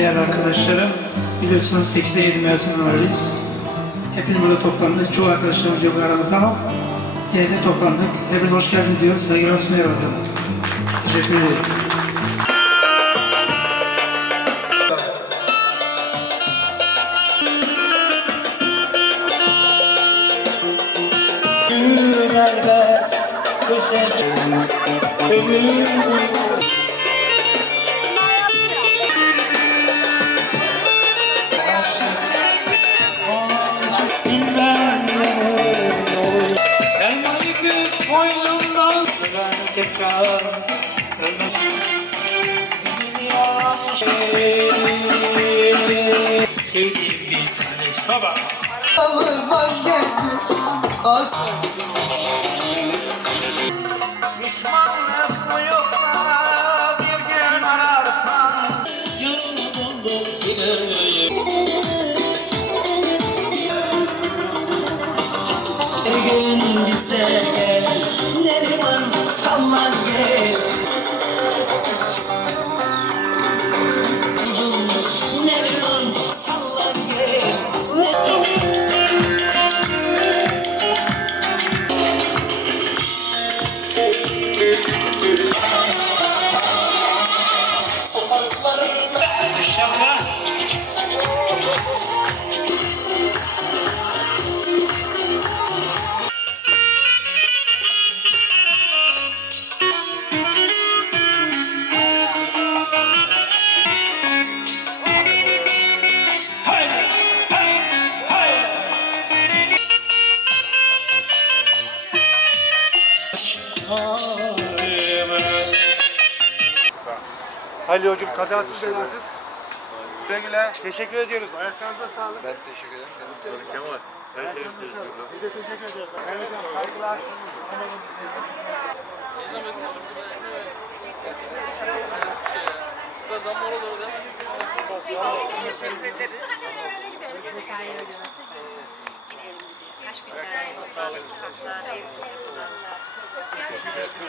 değerli arkadaşlarım. Biliyorsunuz 87 mezun öğrenciyiz. Hepimiz burada toplandık. Çoğu arkadaşlarımız yok aramızda ama yine de toplandık. Hepiniz hoş geldiniz diyor. Saygılar sunuyorum. Teşekkür ederim. Elmayı kız boynumdan tekrar Sevdiğim bir tanesi baba Yalnız başkenti Aslı Pişmanlık mı yok da bir gün ararsan? Yarını buldum yine Gün bize gel. Neriman sallan gel. Neriman sallan gel Halil hocam kazasız belasız. Güle güle. Teşekkür ediyoruz. Ayaklarınıza sağlık. Ben teşekkür ederim. Kemal. Biz de teşekkür ediyoruz. Evet hocam saygılar. acho que está.